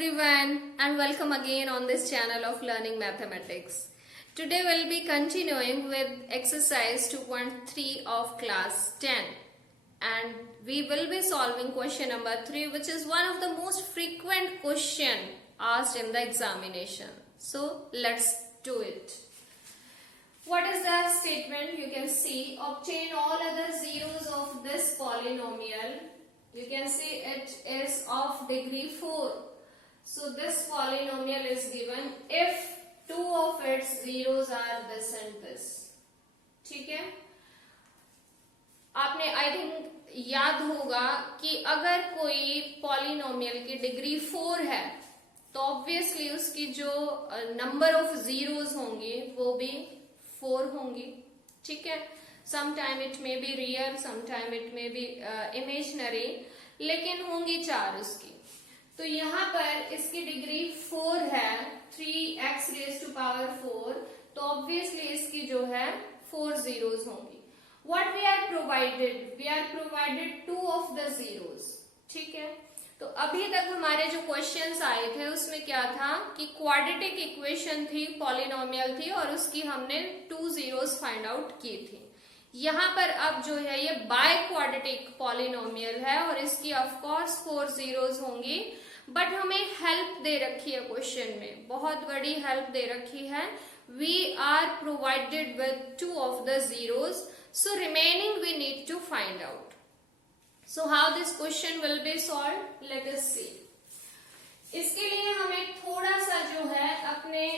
everyone and welcome again on this channel of Learning Mathematics. Today we'll be continuing with exercise 2.3 of class 10 and we will be solving question number 3, which is one of the most frequent question asked in the examination. So let's do it. What is the statement? You can see obtain all other zeros of this polynomial. You can see it is of degree 4. So this polynomial is given if two of its zeros are this and this. ठीक है? आपने I think याद होगा कि अगर कोई polynomial की degree 4 है तो ऑब्वियसली उसकी जो नंबर ऑफ जीरोस होंगी वो भी 4 होंगी. ठीक है? Sometime it may be real, sometime it may be imaginary, लेकिन होंगी 4 उसकी. तो यहाँ पर इसकी डिग्री 4 है, 3x raised to power 4, तो ऑब्वियसली इसकी जो है 4 zeros होंगी. What we are provided? We are provided 2 of the zeros. ठीक है? तो अभी तक हमारे जो क्वेश्चंस आए थे उसमें क्या था कि क्वाड्रेटिक इक्वेशन थी, पॉलिनोमियल थी और उसकी हमने 2 zeros फाइंड आउट की थी. यहाँ पर अब जो है ये बाय क्वाड्रेटिक पॉलिनोमियल है और इसकी ऑफ कोर्स 4 zeros होंगी, बट हमें हेल्प दे रखी है क्वेश्चन में, बहुत बड़ी हेल्प दे रखी है. We are provided with 2 of the zeros, so remaining we need to find out. So how this question will be solved? Let us see. इसके लिए हमें थोड़ा सा जो है अपने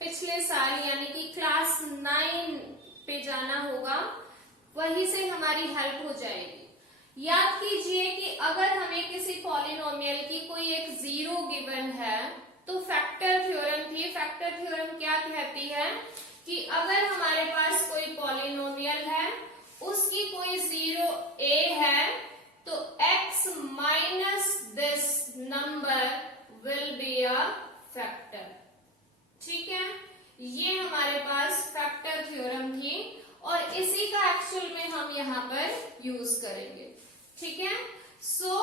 पिछले साल यानी कि क्लास 9 पे जाना होगा, वहीं से हमारी हेल्प हो जाएगी. याद कीजिए कि अगर हमें किसी पॉलिनोमियल की कोई एक जीरो गिवन है तो फैक्टर थ्योरम थी. फैक्टर थ्योरम क्या कहती है कि अगर हमारे पास कोई पॉलिनोमियल है, उसकी कोई जीरो a है, तो x minus this number will be a factor. ठीक है? ये हमारे पास फैक्टर थ्योरम थी और इसी का एक्चुअल में हम यहाँ पर यूज करेंगे. ठीक है? सो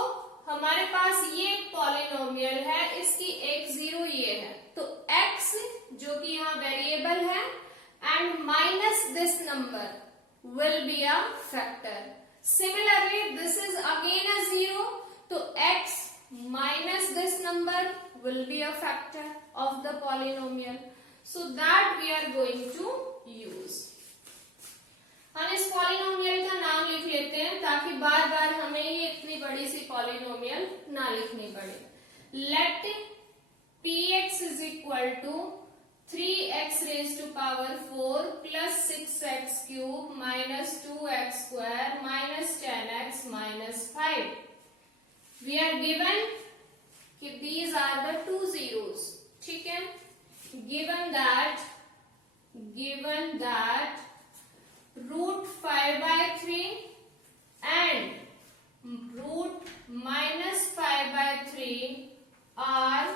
हमारे पास ये पॉलिनोमियल है, इसकी एक जीरो ये है, तो x जो कि यहाँ वेरिएबल है and minus this number will be a factor. Similarly this is again a zero, तो x minus this number will be a factor of the polynomial. So that we are going to use. हम इस polynomial का नाम लिख लेते हैं ताकि बार बार हमें ये इतनी बड़ी सी पॉलिनोमियल ना लिखनी पड़े. Let px is equal to 3x raise to power 4 plus 6x cube minus 2x square minus 10x minus 5. We are given कि these are the 2 zeros. ठीक है? given that root 5 by 3 and root minus 5 by 3 are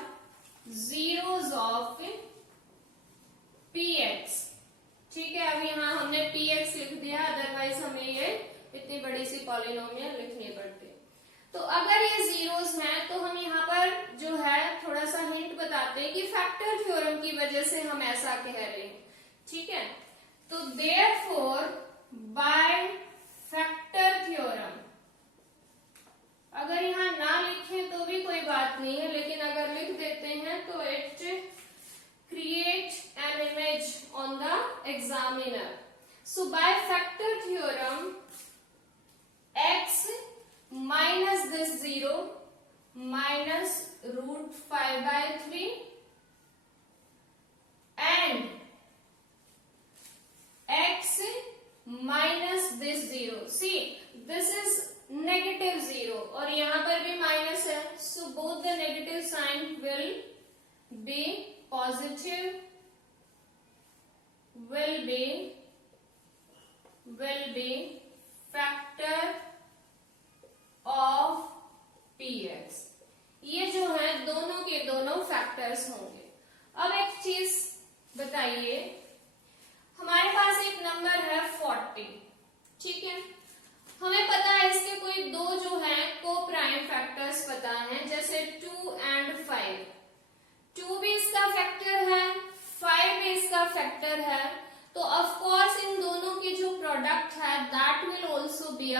zeros of px. ठीक है? अब यहाँ हमने px लिख दिया, अदरवाइज हमें ये इतनी बड़ी सी पॉलिनोमियल लिखनी पड़ती. तो अगर ये जीरोस हैं तो हम यहाँ पर जो है थोड़ा सा हिंट बताते हैं कि फैक्टर थ्योरम की वजह से हम ऐसा कह रहे हैं. ठीक है? तो therefore बाय फैक्टर थ्योरम, अगर यहाँ ना लिखें तो भी कोई बात नहीं है, लेकिन अगर लिख देते हैं तो it create an image on the examiner. So by factor theorem x minus this zero minus root 5 by 3 and x minus this zero. See this is negative zero और यहां पर भी माइनस है, so both the negative sign will be positive, will be factor of px. ये जो है दोनों के दोनों फैक्टर्स होंगे. अब एक चीज बताइए, हमारे पास एक नंबर है 40. ठीक है? हमें पता है इसके कोई दो जो हैं को प्राइम फैक्टर्स पता हैं, जैसे 2 and 5.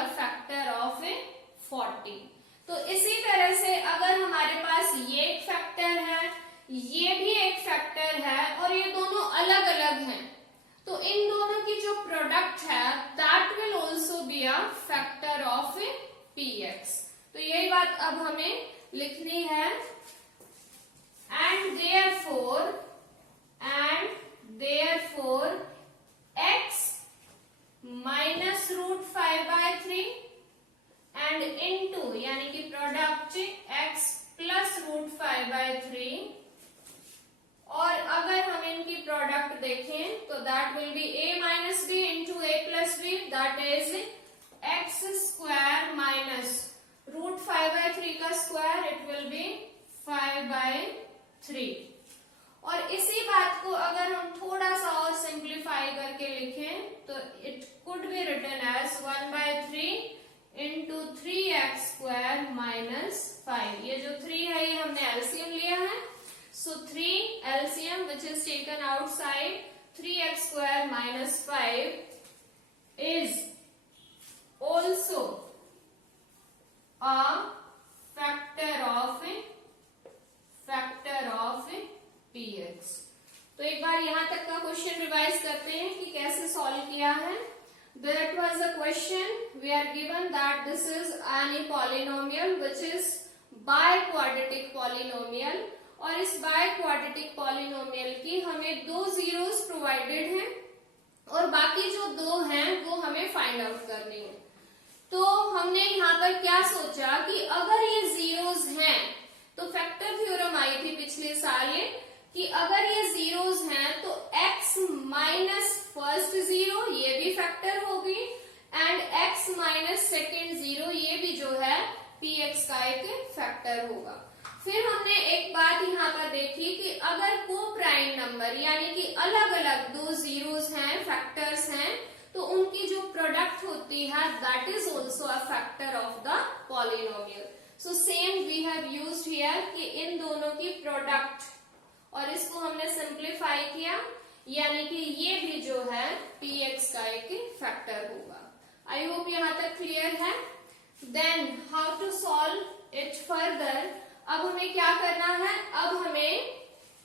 a factor of 40. तो इसी तरह से अगर हमारे पास ये एक फैक्टर है, ये भी एक फैक्टर है और ये दोनों अलग अलग हैं, तो इन दोनों की जो प्रोडक्ट है that will also be a factor of px. तो यही बात अब हमें लिखनी है. And therefore x minus root 5/3 and into यानी कि प्रोडक्ट x प्लस रूट 5/3. और अगर हम इनकी प्रोडक्ट देखें तो that will be a minus b into a plus b, that is x square minus root 5/3 का स्क्वायर, इट विल बी 5/3. और इसी बात को अगर हम थोड़ा सा और सिंप्लीफाई करके लिखें तो it could be written as 1/3 into 3x square minus 5. ये जो 3 है ये हमने एलसीएम लिया है, so 3 LCM which is taken outside, 3x square minus 5 is also a factor of px. तो एक बार यहां तक का क्वेश्चन रिवाइज करते हैं कि कैसे सॉल्व किया है. That was a question. We are given that this is any polynomial which is biquadratic polynomial. और इस बाइक्वाड्रेटिक पॉलिनोमियल की हमें 2 जीरोस प्रोवाइडेड हैं और बाकी जो 2 हैं वो हमें फाइंड आउट करनी है. तो हमने यहाँ पर क्या सोचा कि अगर ये जीरोस हैं तो फैक्टर थ्योरम आई थी पिछले साल कि अगर ये जीरोस हैं तो x माइनस फर्स्ट जीरो ये भी फैक्टर होगी and x minus second zero ये भी जो है px का एक फैक्टर होगा. फिर हमने एक बात यहाँ पर देखी कि अगर को प्राइम नंबर यानी कि अलग अलग 2 जीरोस हैं, फैक्टर्स हैं, तो उनकी जो प्रोडक्ट होती है that is also a factor of the polynomial. So same we have used here कि इन दोनों की प्रोडक्ट, और इसको हमने सिंप्लीफाई किया यानी कि ये भी जो है px का एक फैक्टर होगा. आई होप यहाँ तक क्लियर है. Then how to solve it further. अब हमें क्या करना है, अब हमें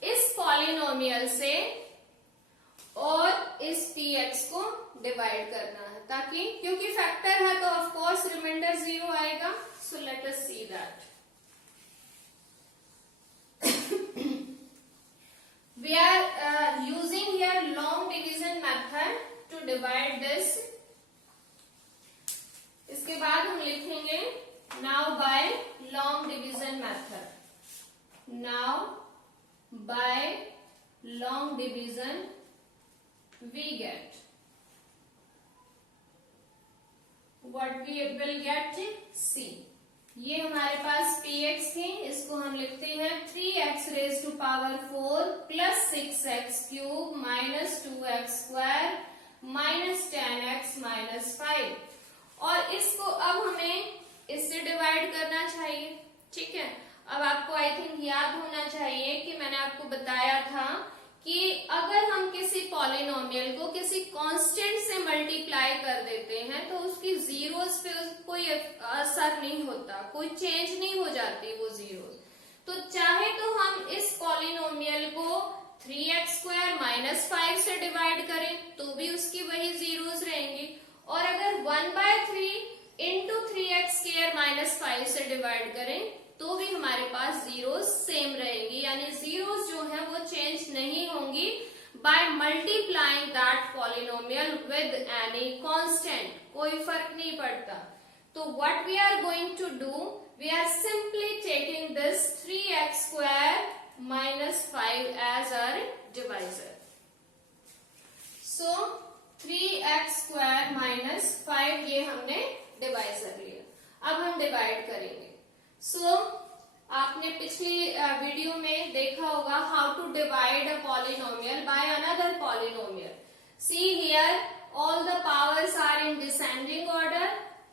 इस पॉलिनोमियल से और इस px को डिवाइड करना है ताकि, क्योंकि फैक्टर है तो ऑफ कोर्स रिमाइंडर 0 आएगा. So let us see that. We are using here long division method to divide this. इसके बाद हम लिखेंगे now by long division method. Now by long division we get what we will get c. ये हमारे पास px थी, इसको हम लिखते हैं 3x raised to power 4 plus 6x cube minus 2x square minus 10x minus 5. और इसको अब हमें इससे डिवाइड करना चाहिए. ठीक है. अब आपको आई थिंक याद होना चाहिए कि मैंने आपको बताया था कि अगर हम किसी पॉलिनोमियल को किसी कांस्टेंट से मल्टीप्लाई कर देते हैं तो उसकी जीरोस पे कोई असर नहीं होता, कोई चेंज नहीं हो जाती वो जीरोस. तो चाहे तो हम इस पॉलिनोमियल को 3x स्क्वायर माइनस 5 से डिवाइड करें तो भी उसकी वही जीरोस रहेंगी, और अगर 1/3 इंटू 3x स्क्वायर माइनस 5 से डिवाइड करें तो भी हमारे पास जीरोस सेम रहेंगी, यानी जीरोस जो है वो चेंज नहीं होंगी by multiplying that polynomial with any constant. कोई फर्क नहीं पड़ता. तो what we are going to do, we are simply taking this 3x square minus 5 as our divisor. So 3x square minus 5 ये हमने डिवाइजर लिया. अब हम डिवाइड करेंगे. सो आपने पिछली वीडियो में देखा होगा how to divide a polynomial by another polynomial. See here all the powers are in descending order.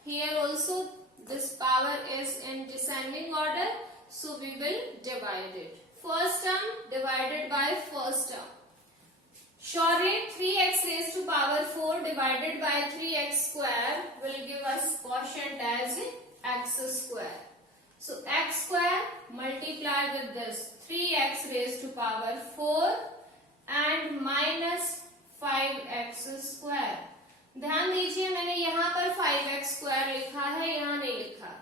Here also this power is in descending order, so we will divide it. First term divided by first term. Surely 3x raised to power 4 divided by 3x square will give us quotient as x square. So x square multiply with this 3x raised to power 4 and minus 5x square. ध्यान दीजिए मैंने यहाँ पर 5x square लिखा है, यहाँ नहीं लिखा.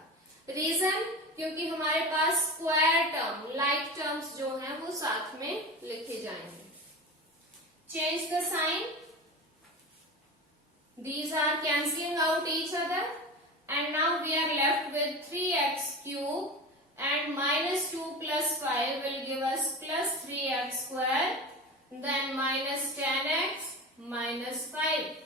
रीजन क्योंकि हमारे पास स्क्वायर टर्म लाइक टर्म्स जो हैं वो साथ में लिखे जाएंगे. Change the sign. These are cancelling out each other and now we are left with 3x cube and minus 2 plus 5 will give us plus 3x square, then minus 10x minus 5.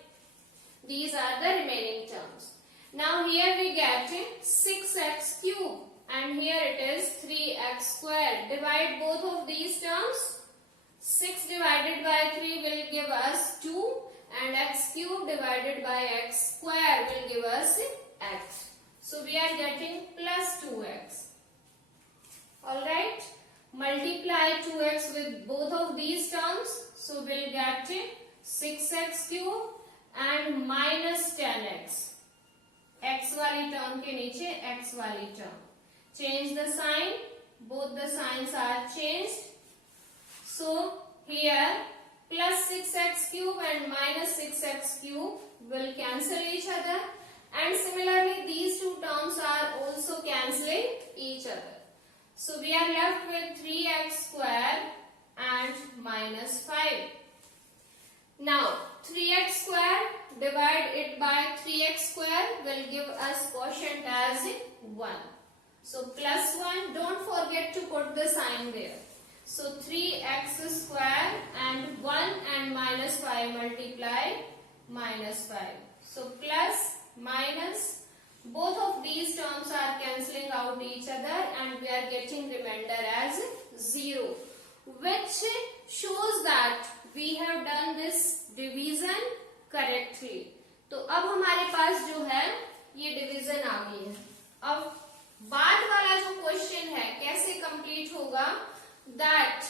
These are the remaining terms. Now here we get 6x cube and here it is 3x square. Divide both of these terms. 6 divided by 3 will give us 2 and x cube divided by x square will give us x. So we are getting plus 2x. Alright. Multiply 2x with both of these terms. So we'll get 6x cube and minus 10x. x वाली term के नीचे x वाली term. Change the sign. Both the signs are changed. So here plus 6x cube and minus 6x cube will cancel each other and similarly these two terms are also cancelling each other. So we are left with 3x square and minus 5. Now 3x square divide it by 3x square will give us quotient as 1. So plus 1, don't forget to put the sign there. So 3x square and 1 and minus 5 multiply minus 5. So plus minus, both of these terms are cancelling out each other and we are getting remainder as 0, which shows that we have done this division correctly. तो अब हमारे पास जो है ये division आ गई है. अब बाद वाला जो क्वेश्चन है कैसे कंप्लीट होगा, that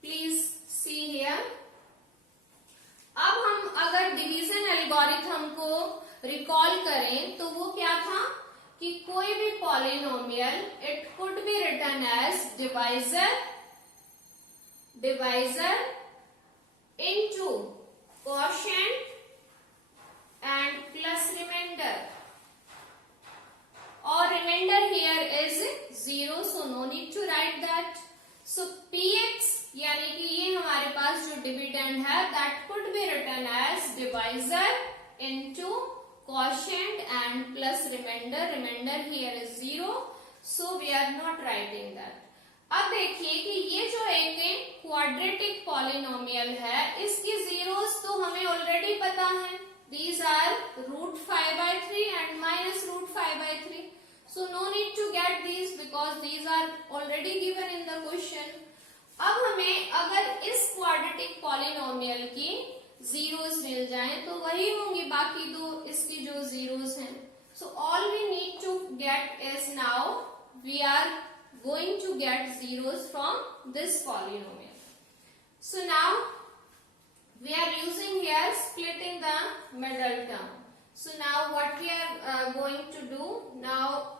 please see here. अब हम अगर डिवीजन एल्गोरिथम को रिकॉल करें तो वो क्या था कि कोई भी polynomial it could be written as divisor into quotient and plus remainder, और remainder here is 0, so no need to write that. So px यानी कि ये हमारे पास जो डिविडेंड है that could be written as divisor into quotient and plus remainder. Remainder here is 0, so we are not writing that. अब देखिए कि ये जो एक क्वाड्रेटिक पॉलिनोमियल है इसकी जीरोस तो हमें ऑलरेडी पता है. These are √5/3 and minus √5/3. So no need to get these because these are already given in the question. अब हमें अगर इस क्वाड्रेटिक पॉलिनोमियल की जीरोस मिल जाएं तो वही होंगी बाकी दो इसकी जो जीरोस हैं. So all we need to get is now we are going to get zeros from this polynomial. So now we are using here splitting the middle term. So now what we are going to do now,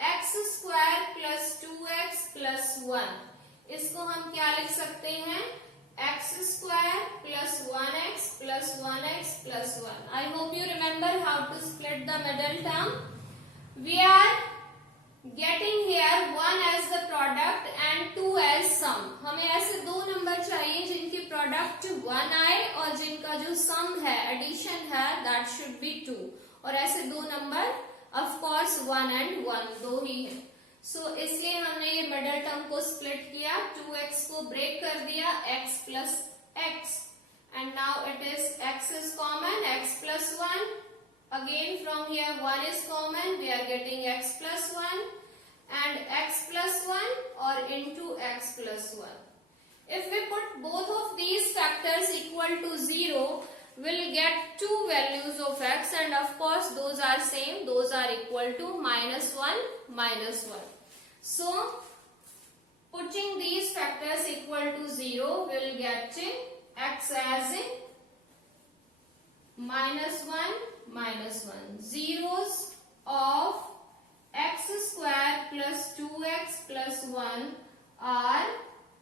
x square plus 2x plus 1, इसको हम क्या लिख सकते हैं, x square plus 1x plus 1x plus 1. I hope you remember how to split the middle term. We are getting here 1 as the product and 2 as sum. हमें ऐसे दो number चाहिए जिनकी प्रोडक्ट 1 आए और जिनका जो सम है एडिशन है that should be 2. और ऐसे दो नंबर of course 1 and 1 दो ही है. So इसलिए हमने ये मिडल टर्म को स्प्लिट किया, 2x को ब्रेक कर दिया, x plus x, and now it is x is common, x plus 1. Again from here 1 is common, we are getting x plus 1 and x plus 1 or into x plus 1. If we put both of these factors equal to 0, we'll get two values of x and of course those are same, those are equal to -1, -1. So putting these factors equal to 0, we'll get x as -1, -1. Zeros of x square plus 2x plus 1 are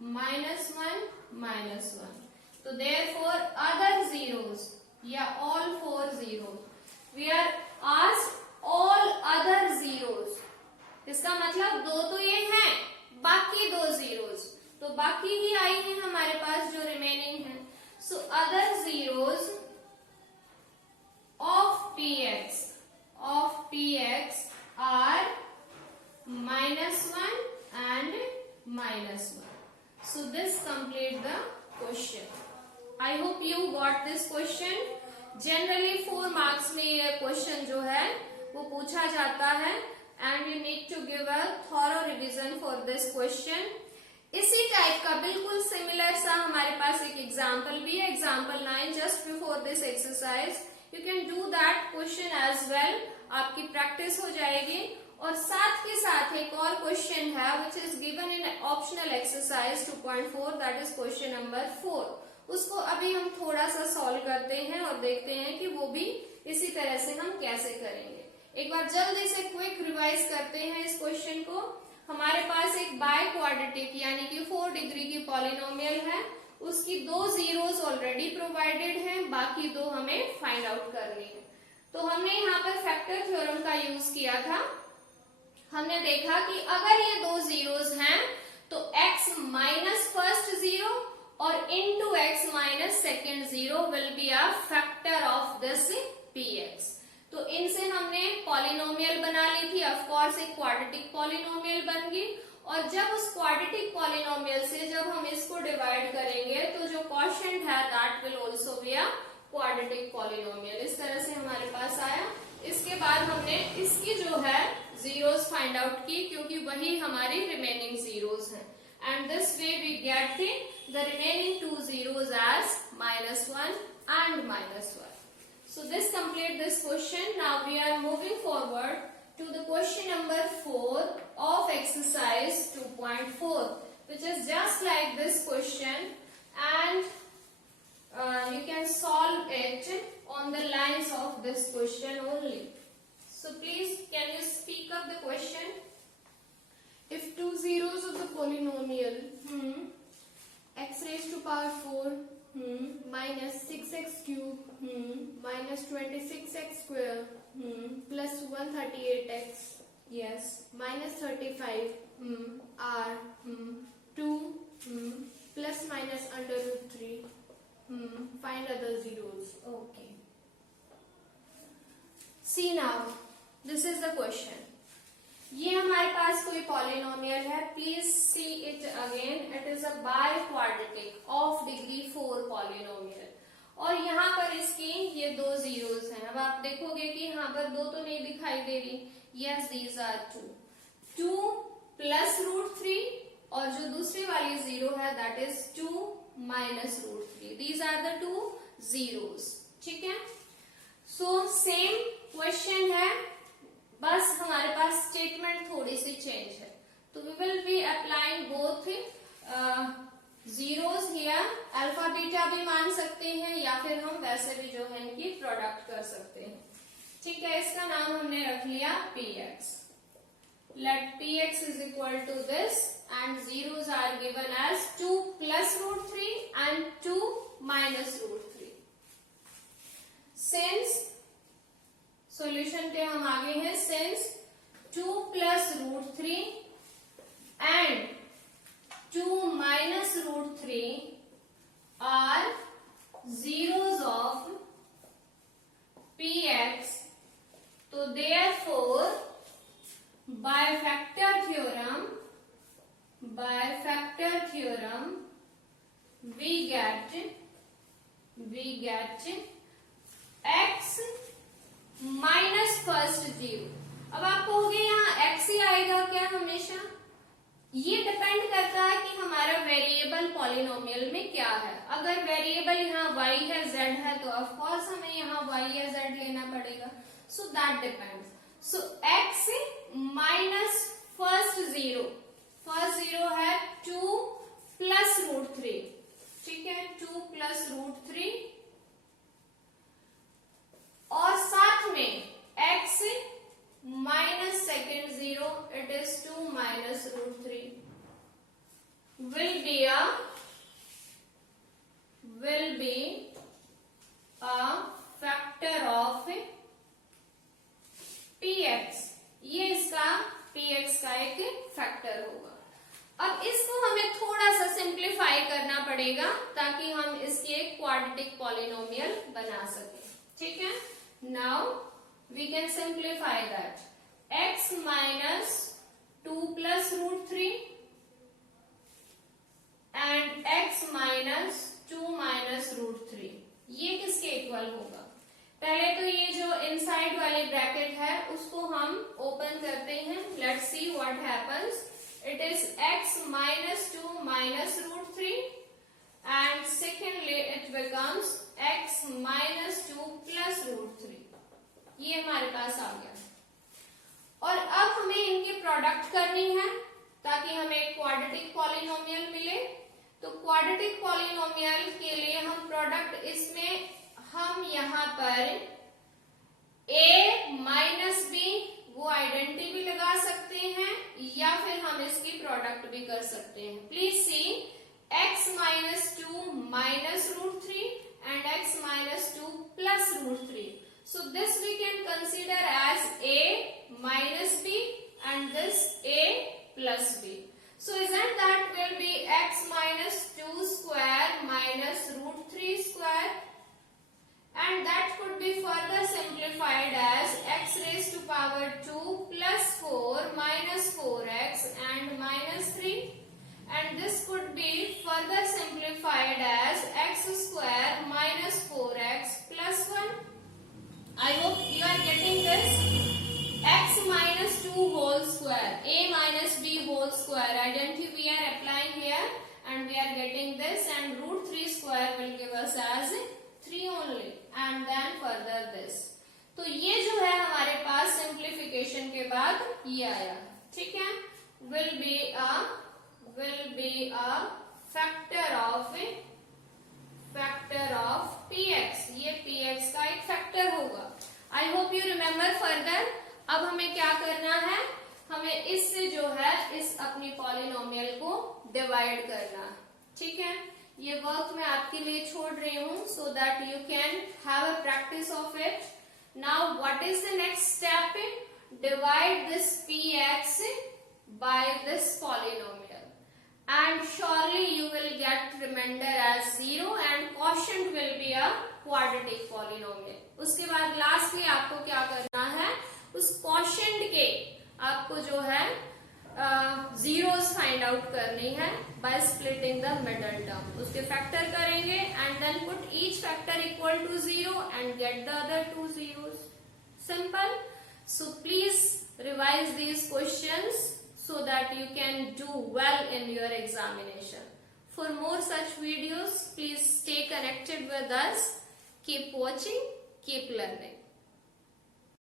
-1, -1. So therefore other zeros, yeah, all 4 zeros. We are asked all other zeros. इसका मतलब 2 तो ये हैं, बाकी 2 zeros, तो बाकी ही आई है हमारे पास जो रिमेनिंग है. So other zeros of px are -1 and -1. So this complete the question. I hope you got this question. Generally 4 marks में ये question जो है वो पूछा जाता है and you need to give a thorough revision for this question. इसी type का बिल्कुल सिमिलर सा हमारे पास एक एग्जाम्पल भी है, example 9 just before this exercise. You can do that question as well. आपकी प्रैक्टिस हो जाएगी. और साथ के साथ एक और क्वेश्चन है which is given in optional exercise 2.4, that is question number 4. उसको अभी हम थोड़ा सा सॉल्व करते हैं और देखते हैं कि वो भी इसी तरह से हम कैसे करेंगे. एक बार जल्दी से क्विक रिवाइज करते हैं इस क्वेश्चन को. हमारे पास एक बाय क्वाड्रेटिक यानी कि 4 डिग्री की पॉलिनोमियल है. उसकी 2 जीरोस ऑलरेडी प्रोवाइडेड हैं, बाकी 2 हमें फाइंड आउट करनी है. तो हमने यहाँ पर फैक्टर थ्योरम का यूज किया था. हमने देखा कि अगर ये 2 जीरोस हैं तो x माइनस फर्स्ट जीरो और into x minus second zero will be a factor of this px. तो इनसे हमने पॉलिनोमियल बना ली थी. ऑफ कोर्स एक क्वाड्रेटिक पॉलिनोमियल बन गई. और जब उस क्वाड्रेटिक पॉलिनोमियल से जब हम इसको डिवाइड करेंगे तो जो क्वोशिएंट है that will also be a quadratic polynomial. इस तरह से हमारे पास आया. इसके बाद हमने इसकी जो है जीरोस फाइंड आउट की क्योंकि वही हमारी रिमेनिंग जीरोस हैं. And this way we get the remaining 2 zeros as -1 and -1. So this complete this question. Now we are moving forward to the question number 4 of exercise 2.4, which is just like this question, and you can solve it on the lines of this question only. So please, can you speak up the question? If 2 zeros of the polynomial x raised to power 4 minus 6x cube minus 26x square plus 138x Yes. minus 35 are 2 plus minus under root 3. Find other zeros. Okay. See now, this is the question. ये हमारे पास कोई polynomial है. Please see it again. It is a by quadratic of degree 4 polynomial. और यहाँ पर इसकी ये 2 zeros हैं. अब आप देखोगे कि यहाँ पर 2 तो नहीं दिखाई दे रही. Yes, these are 2 plus root 3 और जो दूसरी वाली जीरो है that is 2 minus root 3. These are the 2 zeros. ठीक है. सो सेम क्वेश्चन है, बस हमारे पास स्टेटमेंट थोड़ी सी चेंज है. तो we will be applying both zeros here. Alpha beta भी मान सकते हैं या फिर हम वैसे भी जो है इनकी प्रोडक्ट कर सकते हैं. ठीक है. इसका नाम हमने रख लिया px. Let px is equal to this and zeros are given as 2 plus root 3 and 2 minus root 3. Since solution पे हम आगे हैं. Since 2 plus root 3 and 2 minus root 3 are zeros of px, तो therefore by factor theorem we get x minus first zero. अब आप कहोगे यहाँ x ही आएगा क्या हमेशा? ये डिपेंड करता है कि हमारा वेरिएबल पॉलिनोमियल में क्या है. अगर वेरिएबल यहाँ y है z है तो ऑफ कोर्स हमें यहाँ y या z लेना पड़ेगा. So that depends. So x minus first zero है 2 प्लस रूट 3. ठीक है. 2 प्लस पड़ेगा ताकि हम इसकी एक क्वाड्रेटिक पॉलिनोमियल बना सकें। ठीक है, now we can simplify that. x minus 2 plus root 3 and x minus 2 minus root 3, ये किसके इक्वल होगा? पहले तो ये जो इनसाइड वाली ब्रैकेट है उसको हम ओपन करते हैं। Let's see what happens. It is x minus 2 minus root 3 and secondly it becomes x minus 2 plus root 3। ये हमारे पास आ गया और अब हमें इनकी प्रोडक्ट करनी है ताकि हमें क्वाड्रेटिक पॉलिनोमियल मिले। तो क्वाड्रेटिक पॉलिनोमियल के लिए हम प्रोडक्ट, इसमें हम यहाँ पर a माइनस बी वो आइडेंटिटी भी लगा सकते हैं या फिर हम इसकी प्रोडक्ट भी कर सकते हैं। Please see x minus 2 minus root 3 and x minus 2 plus root 3. So this we can consider as a minus b and this a plus b. So isn't that will be x minus 2 square minus root 3 square, and that could be further simplified as x raised to power 2 plus 4 minus 4x and minus 3, and this could be further simplified as x square minus 4x plus 1. I hope you are getting this. X minus 2 whole square, a minus b whole square identity we are applying here and we are getting this, and root 3 square will give us as 3 only, and then further this. तो ये जो है हमारे पास simplification के बाद ये आया। ठीक है, will be a factor of px, ये px का एक फैक्टर होगा। I hope you remember further. अब हमें क्या करना है, हमें इससे जो है इस अपनी पॉलिनोमियल को डिवाइड करना है। ठीक है, ये वर्क मैं आपके लिए छोड़ रही हूँ so that you can have a practice of it. Now what is the next step? Divide this px by this polynomial and surely you will get remainder as 0 and quotient will be a quadratic polynomial. उसके बाद lastly आपको क्या करना है, उस quotient के आपको जो है zeros फाइंड आउट करनी है by splitting the middle term. उसके फैक्टर करेंगे and then put each factor equal to 0 and get the other two zeros. Simple. So please revise these questions so that you can do well in your examination. For more such videos, please stay connected with us. Keep watching, keep learning.